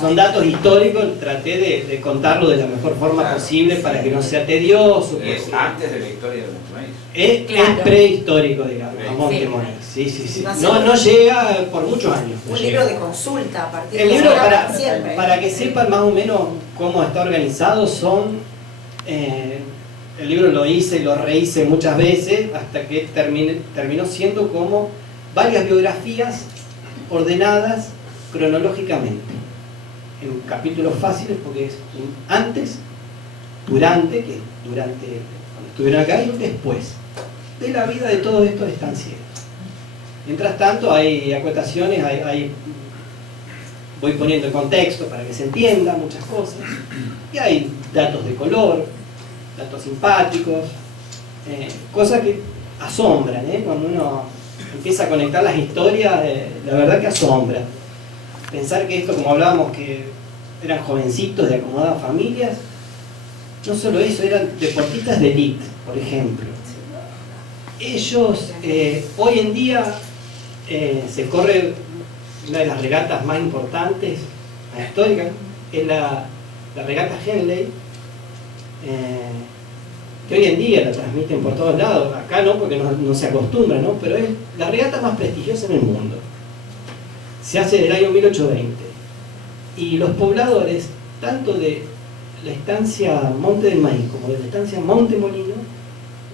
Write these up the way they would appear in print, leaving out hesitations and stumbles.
Son datos históricos, traté de contarlo de la mejor forma posible para que no sea tedioso. Es antes de la historia de nuestro país. Es prehistórico, digamos, a Montemonic. Sí. No llega por muchos años. Un libro de consulta a partir El de libro, siempre. para que sepan más o menos cómo está organizado, son... el libro lo hice y lo rehice muchas veces hasta que terminó siendo como varias biografías ordenadas cronológicamente en capítulos fáciles, porque es un antes, durante cuando estuvieron acá, y un después de la vida de todos estos estancieros. Mientras tanto hay acotaciones, voy poniendo el contexto para que se entienda muchas cosas, y hay datos de color, datos simpáticos, cosas que asombran, cuando uno empieza a conectar las historias, la verdad que asombra. Pensar que esto, como hablábamos, que eran jovencitos de acomodadas familias, no solo eso, eran deportistas de élite, por ejemplo. Ellos, hoy en día, se corre una de las regatas más importantes, la histórica, es la regata Henley, que hoy en día la transmiten por todos lados. Acá no, porque no se acostumbra, ¿no? Pero es la regata más prestigiosa en el mundo. Se hace del año 1820. Y los pobladores, tanto de la estancia Monte del Maíz como de la estancia Montemolino,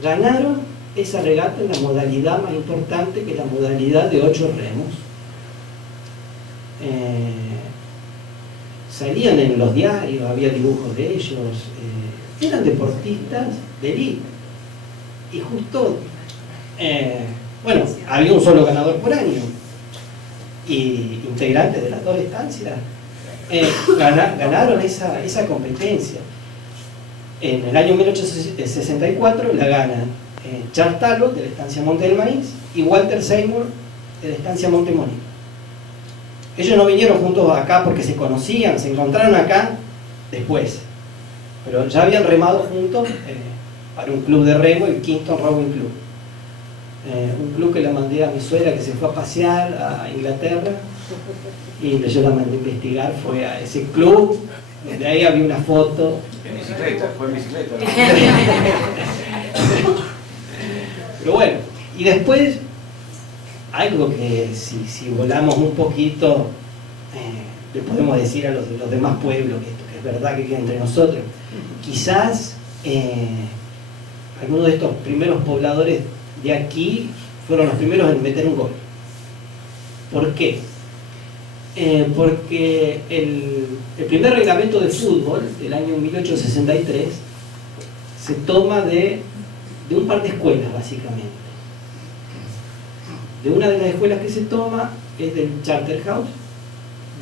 ganaron esa regata en la modalidad más importante, que es la modalidad de 8 remos. Salían en los diarios, había dibujos de ellos, eran deportistas de élite. Y justo, bueno, había un solo ganador por año, y integrantes de las dos estancias ganaron esa competencia. En el año 1864 la ganan Charles Talbot de la estancia Monte del Maíz y Walter Seymour de la estancia Montemonic. Ellos no vinieron juntos acá porque se conocían, se encontraron acá después, pero ya habían remado juntos para un club de remo, el Kingston Rowing Club. Un club que la mandé a mi suegra, que se fue a pasear a Inglaterra, y yo la mandé a investigar, fue a ese club, de ahí había una foto. En bicicleta, fue en bicicleta. Pero bueno, y después, algo que si volamos un poquito, le podemos decir a los demás pueblos, que esto que es verdad que queda entre nosotros, quizás algunos de estos primeros pobladores de aquí fueron los primeros en meter un gol. ¿Por qué? Porque el primer reglamento de fútbol del año 1863 se toma de un par de escuelas, básicamente. De una de las escuelas que se toma es del Charterhouse,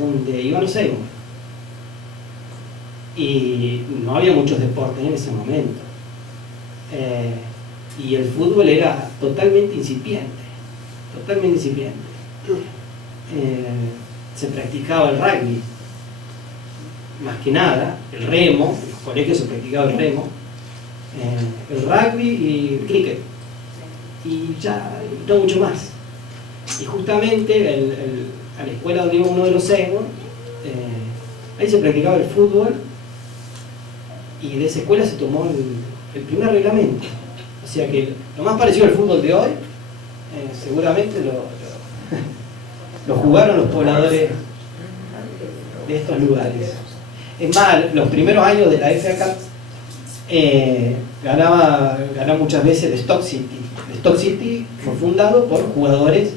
donde iban los Seymour. Y no había muchos deportes en ese momento. Y el fútbol era totalmente incipiente. Se practicaba el rugby, más que nada, el remo, en los colegios se practicaba el remo, el rugby y el cricket, y ya no mucho más. Y justamente a la escuela donde iba uno de los Seymour, ahí se practicaba el fútbol, y de esa escuela se tomó el primer reglamento. O sea que lo más parecido al fútbol de hoy, seguramente lo jugaron los pobladores de estos lugares. Es más, los primeros años de la FA Cup ganaba muchas veces de Stoke City. Stoke City fue fundado por jugadores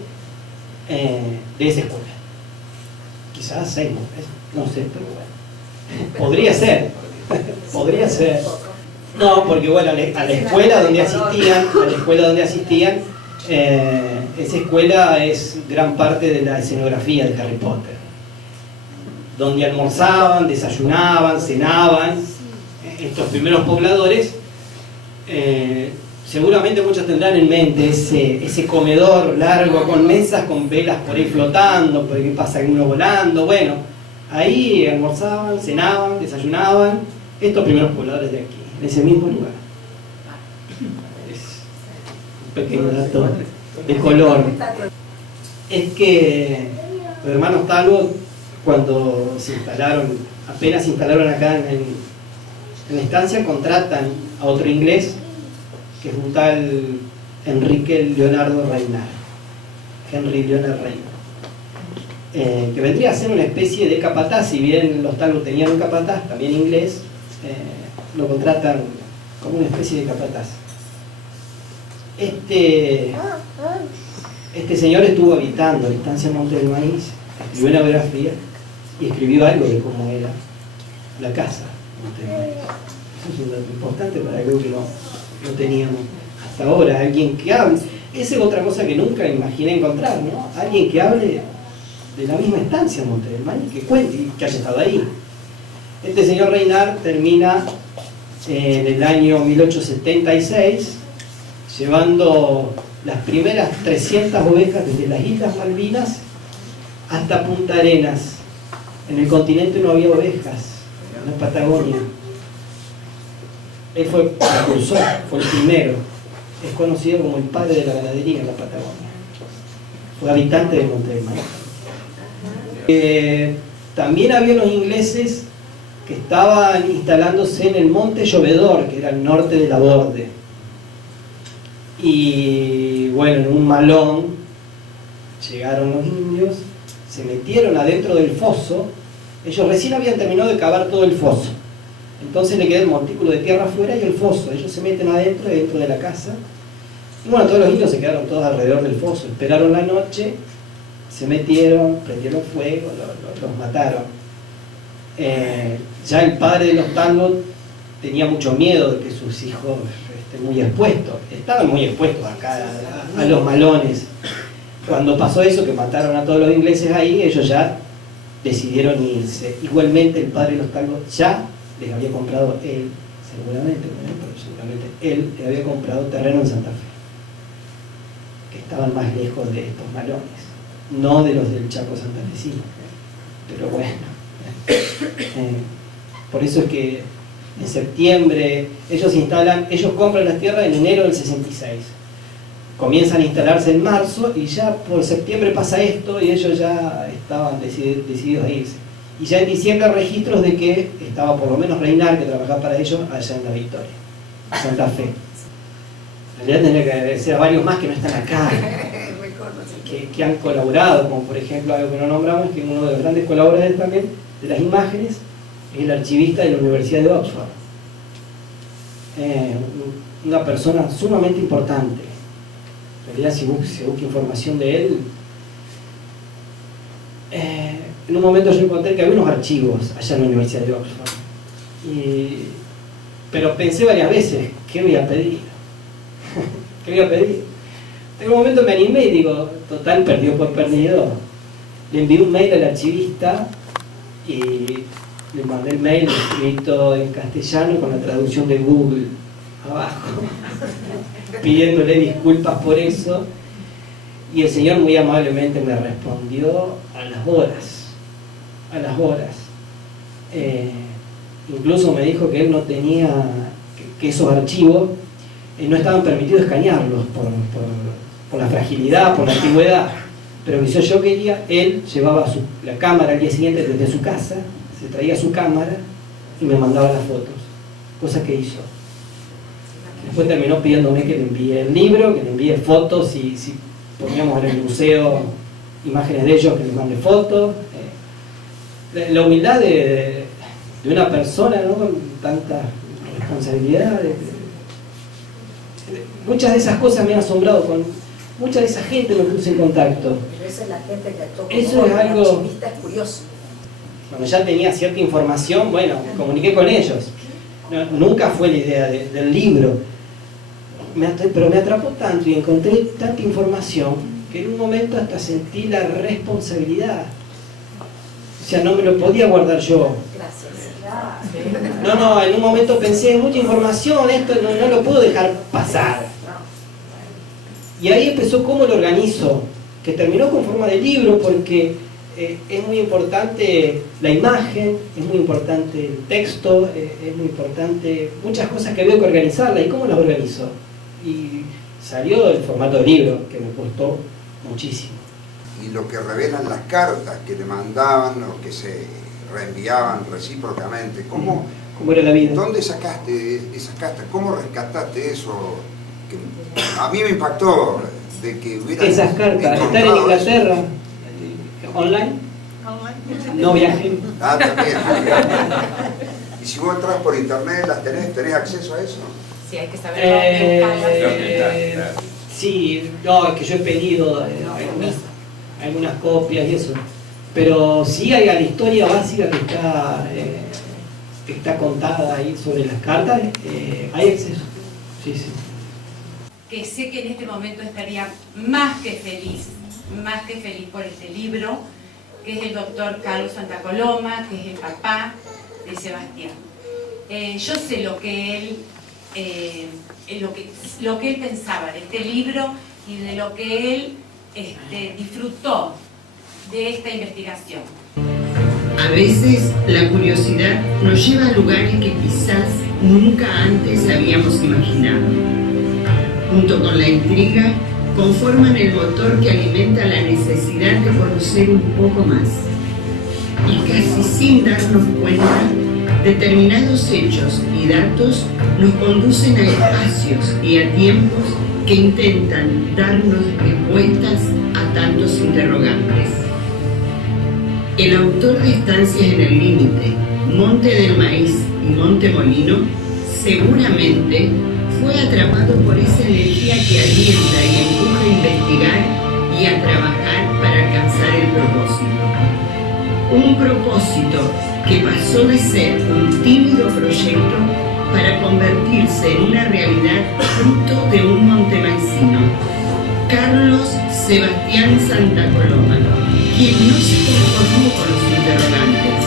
de esa escuela. Quizás Seymour, no sé, pero bueno. Podría ser. No, porque bueno, a la escuela donde asistían, esa escuela es gran parte de la escenografía de Harry Potter, donde almorzaban, desayunaban, cenaban. Estos primeros pobladores, seguramente muchos tendrán en mente ese comedor largo con mesas, con velas por ahí flotando, por ahí pasa uno volando. Bueno, ahí almorzaban, cenaban, desayunaban estos primeros pobladores de aquí, en ese mismo lugar. Es un pequeño dato de color. Es que los hermanos Talbot cuando se instalaron, apenas se instalaron acá en la estancia, contratan a otro inglés, que es un tal Enrique Leonardo Reynard, Henry Leonard Reynard, que vendría a ser una especie de capataz. Si bien los Talbot tenían un capataz, también inglés, lo contratan como una especie de capataz. Este señor estuvo habitando la estancia Monte del Maíz, escribió una biografía y escribió algo de cómo era la casa Monte del Maíz. Eso es un dato importante para algo que no teníamos hasta ahora. Alguien que hable, esa es otra cosa que nunca imaginé encontrar, ¿no? Alguien que hable de la misma estancia Monte del Maíz, que cuente y que haya estado ahí. Este señor Reynard termina en el año 1876 llevando las primeras 300 ovejas desde las Islas Malvinas hasta Punta Arenas. En el continente no había ovejas, en la Patagonia. Él fue el precursor, fue el primero. Es conocido como el padre de la ganadería en la Patagonia. Fue habitante de Monte del Maíz. También había unos ingleses que estaban instalándose en el Monte Llovedor, que era al norte de la Borde. Y bueno, en un malón llegaron los indios, se metieron adentro del foso. Ellos recién habían terminado de cavar todo el foso, entonces le queda el montículo de tierra afuera y el foso. Ellos se meten adentro de la casa. Y bueno, todos los indios se quedaron todos alrededor del foso, esperaron la noche, se metieron, prendieron fuego, los mataron. Ya el padre de los Talbot tenía mucho miedo de que sus hijos estén muy expuestos. Estaban muy expuestos acá a los malones. Cuando pasó eso, que mataron a todos los ingleses ahí, ellos ya decidieron irse. Igualmente el padre de los Talbot ya les había comprado él, seguramente él le había comprado terreno en Santa Fe, que estaban más lejos de estos malones, no de los del Chaco santafesino. Pero bueno, por eso es que en septiembre ellos compran las tierras en enero del 66, comienzan a instalarse en marzo y ya por septiembre pasa esto y ellos ya estaban decididos a irse. Y ya en diciembre registros de que estaba por lo menos Reynard, que trabajaba para ellos, allá en La Victoria, Santa Fe. En realidad tendría que agradecer a varios más que no están acá, que han colaborado, como por ejemplo algo que no nombramos, que uno de los grandes colaboradores también de las imágenes es el archivista de la Universidad de Oxford. Una persona sumamente importante. En realidad, si busca información de él, en un momento yo encontré que había unos archivos allá en la Universidad de Oxford. Pero pensé varias veces, ¿qué voy a pedir? ¿Qué voy a pedir? En un momento me animé y digo, total, perdido por perdido. Le envié un mail al archivista y le mandé el mail escrito en castellano con la traducción de Google abajo, pidiéndole disculpas por eso. Y el señor muy amablemente me respondió a las horas. Incluso me dijo que él no tenía, que esos archivos no estaban permitidos escanearlos por la fragilidad, por la antigüedad, pero que si yo quería, él llevaba la cámara al día siguiente desde su casa, se traía su cámara y me mandaba las fotos, cosa que hizo. Después terminó pidiéndome que le envíe el libro, que le envíe fotos, y si poníamos en el museo imágenes de ellos, que les mande fotos. La humildad de una persona, ¿no?, con tanta responsabilidad. Muchas de esas cosas me han asombrado, con mucha de esa gente me puse en contacto. Pero esa es la gente que actuó Eso como es algo. archivista, es curioso. Cuando ya tenía cierta información, bueno, me comuniqué con ellos. Nunca fue la idea del libro, pero me atrapó tanto y encontré tanta información que en un momento hasta sentí la responsabilidad. O sea, no me lo podía guardar yo. Gracias. No, en un momento pensé, mucha información, esto no lo puedo dejar pasar. Y ahí empezó cómo lo organizo, que terminó con forma de libro, porque es muy importante la imagen, es muy importante el texto, es muy importante muchas cosas que había que organizarlas. ¿Y cómo las organizo? Y salió el formato de libro, que me costó muchísimo. y lo que revelan las cartas que le mandaban o que se reenviaban recíprocamente. ¿Cómo era la vida? ¿Dónde sacaste esas cartas? ¿Cómo rescataste eso? Que a mí me impactó de que hubiera... Esas cartas, ¿están en Inglaterra? ¿Online? No viajé. Ah, también. Y si vos entras por internet, ¿las tenés acceso a eso? Sí, hay que saber Claro. Sí, no, es que yo he pedido algunas copias y eso. Pero sí hay la historia básica que está contada ahí sobre las cartas, hay acceso. Sí, sí. Que sé que en este momento estaría más que feliz por este libro, que es el doctor Carlos Santa Coloma, que es el papá de Sebastián. Yo sé lo que él pensaba de este libro y de lo que él disfrutó de esta investigación. A veces la curiosidad nos lleva a lugares que quizás nunca antes habíamos imaginado. Junto con la intriga, conforman el motor que alimenta la necesidad de conocer un poco más. Y casi sin darnos cuenta, determinados hechos y datos nos conducen a espacios y a tiempos que intentan darnos respuestas a tantos interrogantes. El autor de Estancias en el Límite, Monte del Maíz y Monte Molino, seguramente fue atrapado por esa energía que alienta y empuja a investigar y a trabajar para alcanzar el propósito. Un propósito que pasó de ser un tímido proyecto para convertirse en una realidad fruto de un montemaicino, Carlos Sebastián Santa Coloma, quien no se conformó con los interrogantes,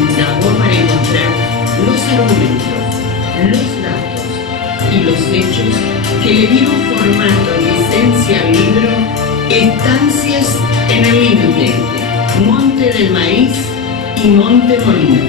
indagó para encontrar los argumentos, los datos y los hechos que le dieron formato y esencia al libro Estancias en el Límite, Monte del Maíz y Monte Molino.